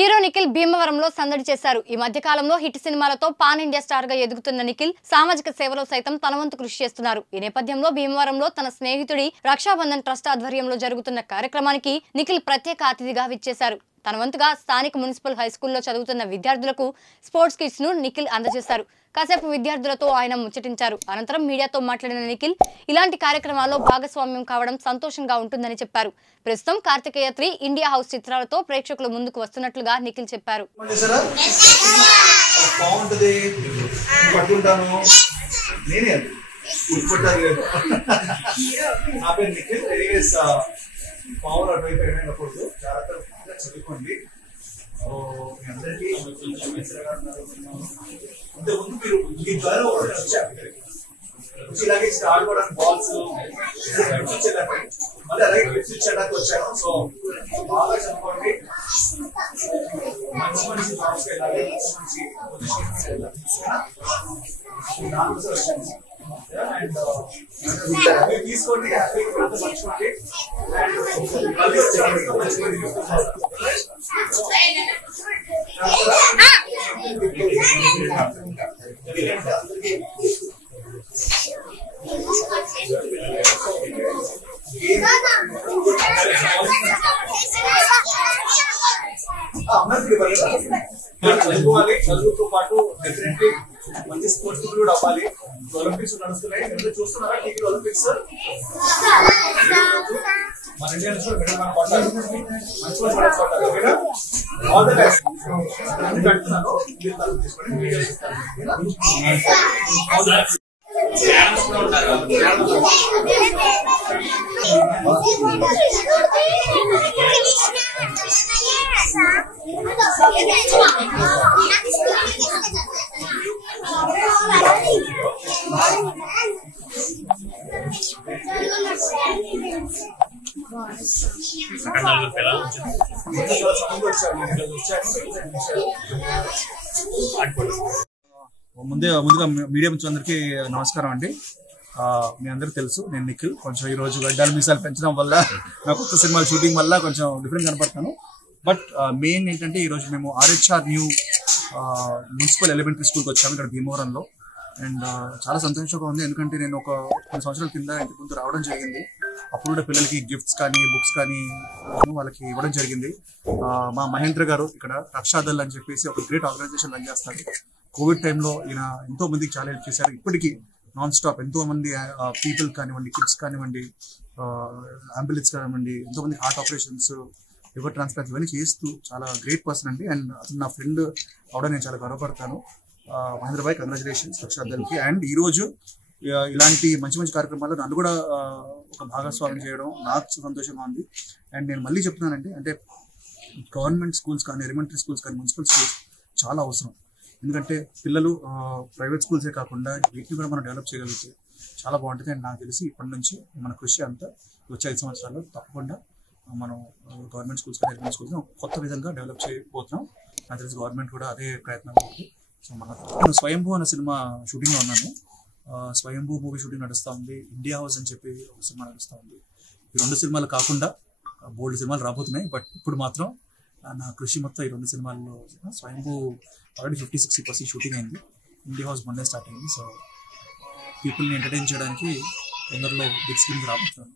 Hero Nikhil భీమవరంలో సందడి చేశారు. ఈ మధ్య కాలంలో హిట్ సినిమాలతో పాన్ ఇండియా స్టార్ గా ఎదుగుతున్న నిఖిల్ సామాజిక సేవలో సైతం తన వంతు కృషి చేస్తున్నారు. ఈ నేపథ్యంలో భీమవరంలో తన స్నేహితుడి రక్షాబంధన్ ట్రస్ట్ ఆధ్వర్యంలో జరుగుతున్న కార్యక్రమానికి నిఖిల్ ప్రత్యేక అతిథిగా విచ్చేశారు. తన వంతుగా స్థానిక మున్సిపల్ హై స్కూల్లో చదువుతున్న విద్యార్థులకు స్పోర్ట్స్ కిట్స్ ను నిఖిల్ అందజేశారు. కాసేపు విద్యార్థులతో ఆయన ముచ్చటించారు. అనంతరం మీడియాతో మాట్లాడిన నిఖిల్ ఇలాంటి కార్యక్రమాల్లో భాగస్వామ్యం కావడం సంతోషంగా ఉంటుందని చెప్పారు. ప్రస్తుతం కార్తికేయ 3 ఇండియా హౌస్ చిత్రాలతో ప్రేక్షకుల ముందుకు వస్తున్నట్లుగా నిఖిల్ చెప్పారు. ఇలాగే ఆడుకోవడానికి బాల్స్ మళ్ళీ అలాగే గిఫ్ట్స్ ఇచ్చడానికి వచ్చాను. సో బాగా చదువుకోండి, మంచి మంచి జాబ్స్ వెళ్ళాలి, మంచి పొజిషన్స్ వెళ్ళాలి. దానికోసం వచ్చాను. అండ్ తీసుకోండి, హ్యాపీగా పంచుకోండి. అండ్ మళ్ళీ వచ్చాను మంచి మంచి చదువుకోవాలి. చదువుతో పాటు డెఫినెట్లీ మంచి స్పోర్ట్స్ కూడా అవ్వాలి. ఒలింపిక్స్ నడుస్తున్నాయి, ఎందుకు చూస్తున్నారా టీవీ ఒలింపిక్స్? మన ఇండియా నుంచి మెడల్ మనం కొట్టాలి, మంచి మంచి మెడల్స్ కొట్టాలి. ఓకేనా? All the best. అంటున్నాను మీరు తల తీసుకొని వీడియోస్ ఇస్తాను. ముందుగా మీడియా మిత్రులందరికీ నమస్కారం అండి. మీ అందరికీ తెలుసు నేను నిఖిల్. కొంచెం ఈ రోజు గడ్డాలు మీసాలు పెంచడం వల్ల నా కొత్త సినిమాల షూటింగ్ వల్ల కొంచెం డిఫరెంట్ కనపడతాను. బట్ మెయిన్ ఏంటంటే ఈరోజు మేము ఆర్హెచ్ఆర్ న్యూ మున్సిపల్ ఎలిమెంటరీ స్కూల్కి వచ్చాము ఇక్కడ భీమవరంలో. అండ్ చాలా సంతోషంగా ఉంది, ఎందుకంటే నేను ఒక 10 సంవత్సరాల కింద ఇంటి ముందు రావడం జరిగింది. అప్పుడు కూడా పిల్లలకి గిఫ్ట్స్ కానీ బుక్స్ కానీ వాళ్ళకి ఇవ్వడం జరిగింది. మా మహేంద్ర గారు ఇక్కడ రక్షాదల్ అని చెప్పేసి ఒక గ్రేట్ ఆర్గనైజేషన్ రన్ చేస్తారు. కోవిడ్ టైంలో ఈయన ఎంతో మందికి చాలా హెల్ప్ చేశారు. ఇప్పటికీ నాన్ స్టాప్ ఎంతో మంది పీపుల్ కానివ్వండి, కిడ్స్ కానివ్వండి, అంబులెన్స్ కానివ్వండి, ఎంతో మంది హార్ట్ ఆపరేషన్స్, లివర్ ట్రాన్స్ప్లాంట్స్ ఇవన్నీ చేస్తూ చాలా గ్రేట్ పర్సన్ అండి. అండ్ అతను నా ఫ్రెండ్ అవడం నేను చాలా గర్వపడతాను. మహేంద్ర భాయ్, కంగ్రాచులేషన్స్ రక్షాదల్కి. అండ్ ఈరోజు ఇలాంటి మంచి మంచి కార్యక్రమాల్లో నన్ను కూడా ఒక భాగస్వామ్యం చేయడం నాకు సంతోషంగా ఉంది. అండ్ నేను మళ్ళీ చెప్తున్నానంటే, అంటే గవర్నమెంట్ స్కూల్స్ కానీ, ఎలిమెంటరీ స్కూల్స్ కానీ, మున్సిపల్ స్కూల్స్ చాలా అవసరం. ఎందుకంటే పిల్లలు ప్రైవేట్ స్కూల్సే కాకుండా వీటిని కూడా మనం డెవలప్ చేయగలిగితే చాలా బాగుంటుంది. అండ్ నాకు తెలిసి ఇప్పటి నుంచి మన కృషి అంతా వచ్చే 5 సంవత్సరాల్లో తప్పకుండా మనం గవర్నమెంట్ స్కూల్స్ కానీ, ఎలిమెంటరీ స్కూల్స్ కొత్త విధంగా డెవలప్ చేయబోతున్నాం. నాకు తెలిసి గవర్నమెంట్ కూడా అదే ప్రయత్నంగా ఉంది. సో నేను స్వయంభూ అనే సినిమా షూటింగ్లో ఉన్నాను. స్వయంభూ మూవీ షూటింగ్ నడుస్తూ ఉంది. ఇండియా హౌస్ అని చెప్పి ఒక సినిమా నడుస్తూ ఉంది. ఈ 2 సినిమాలు కాకుండా బోల్డ్ సినిమాలు రాబోతున్నాయి. బట్ ఇప్పుడు మాత్రం నా కృషి మొత్తం ఈ 2 సినిమాల్లో. స్వయంభూ ఆల్రెడీ 50-60% షూటింగ్ అయింది. ఇండియా హౌస్ మొన్నే స్టార్ట్ అయింది. సో పీపుల్ని ఎంటర్టైన్ చేయడానికి తొందరలో బిగ్ స్క్రీన్కి రాబోతున్నాను.